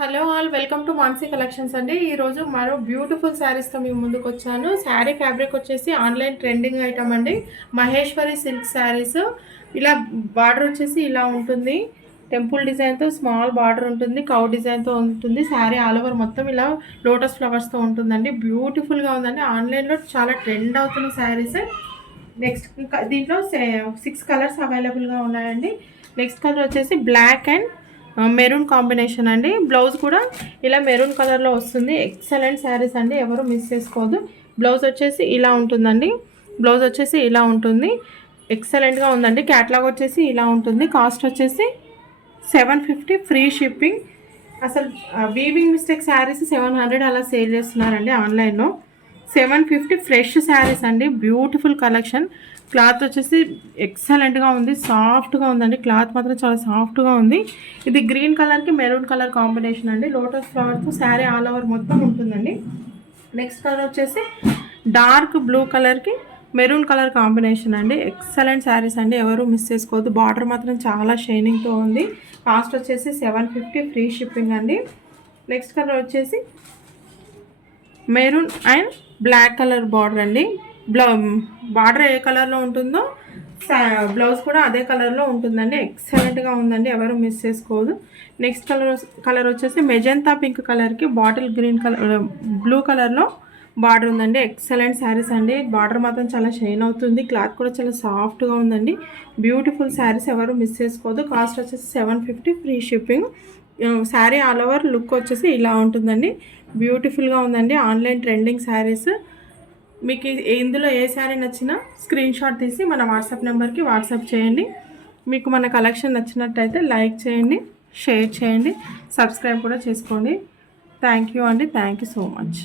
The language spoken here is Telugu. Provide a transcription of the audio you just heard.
Hello all welcome to Mansi collections అండి. ఈరోజు మరో బ్యూటిఫుల్ శారీస్తో మీ ముందుకు వచ్చాను. శారీ ఫ్యాబ్రిక్ వచ్చేసి ఆన్లైన్ ట్రెండింగ్ ఐటమ్ అండి. మహేశ్వరి సిల్క్ శారీస్. ఇలా బార్డర్ వచ్చేసి ఇలా ఉంటుంది. టెంపుల్ డిజైన్తో స్మాల్ బార్డర్ ఉంటుంది, కౌ డిజైన్తో ఉంటుంది. శారీ ఆల్ ఓవర్ మొత్తం ఇలా లోటస్ ఫ్లవర్స్తో ఉంటుందండి. బ్యూటిఫుల్గా ఉందండి. ఆన్లైన్లో చాలా ట్రెండ్ అవుతున్న శారీస్. నెక్స్ట్ దీంట్లో 6 కలర్స్ అవైలబుల్గా ఉన్నాయండి. నెక్స్ట్ కలర్ వచ్చేసి బ్లాక్ అండ్ మెరూన్ కాంబినేషన్ అండి. బ్లౌజ్ కూడా ఇలా మెరూన్ కలర్లో వస్తుంది. ఎక్సలెంట్ శారీస్ అండి, ఎవరు మిస్ చేసుకోవద్దు. బ్లౌజ్ వచ్చేసి ఇలా ఉంటుందండి. బ్లౌజ్ వచ్చేసి ఇలా ఉంటుంది. ఎక్సలెంట్గా ఉందండి. క్యాట్లాగ్ వచ్చేసి ఇలా ఉంటుంది. కాస్ట్ వచ్చేసి 750 ఫ్రీ షిప్పింగ్. అసలు వీవింగ్ మిస్టేక్ శారీస్ 700 అలా సేల్ చేస్తున్నారండి ఆన్లైన్లో. 750 ఫ్రెష్ శారీస్ అండి. Beautiful collection. క్లాత్ వచ్చేసి ఎక్సలెంట్గా ఉంది, సాఫ్ట్గా ఉందండి. క్లాత్ మాత్రం చాలా సాఫ్ట్గా ఉంది. ఇది గ్రీన్ కలర్కి మెరూన్ కలర్ కాంబినేషన్ అండి. లోటస్ ఫ్లవర్తో శారీ ఆల్ ఓవర్ మొత్తం ఉంటుందండి. నెక్స్ట్ కలర్ వచ్చేసి డార్క్ బ్లూ కలర్కి మెరూన్ కలర్ కాంబినేషన్ అండి. ఎక్సలెంట్ శారీస్ అండి, ఎవరు మిస్ చేసుకోవద్దు. బార్డర్ మాత్రం చాలా షైనింగ్తో ఉంది. కాస్ట్ వచ్చేసి 750 ఫ్రీ షిప్పింగ్ అండి. నెక్స్ట్ కలర్ వచ్చేసి maroon and black colour border అండి. బార్డర్ ఏ కలర్లో ఉంటుందో బ్లౌజ్ కూడా అదే కలర్లో ఉంటుందండి. ఎక్సలెంట్గా ఉందండి, ఎవరు మిస్ చేసుకోవద్దు. నెక్స్ట్ కలర్ వచ్చేసి మెజంతా పింక్ కలర్కి బాటిల్ గ్రీన్ కలర్ బ్లూ కలర్లో బార్డర్ ఉందండి. ఎక్సలెంట్ శారీస్ అండి. బార్డర్ మాత్రం చాలా షైన్ అవుతుంది. క్లాత్ కూడా చాలా సాఫ్ట్గా ఉందండి. బ్యూటిఫుల్ శారీస్, ఎవరు మిస్ చేసుకోవద్దు. కాస్ట్ వచ్చేసి 750 free shipping. Sari all over look వచ్చేసి ఇలా ఉంటుందండి. బ్యూటిఫుల్గా ఉందండి. Online trending saris. మీకు ఇందులో ఏ శారీ నచ్చినా స్క్రీన్ షాట్ తీసి మన వాట్సాప్ నెంబర్కి వాట్సాప్ చేయండి. మీకు మన కలెక్షన్ నచ్చినట్టయితే లైక్ చేయండి, షేర్ చేయండి, సబ్స్క్రైబ్ కూడా చేసుకోండి. థ్యాంక్ యూ అండి. Thank you so much.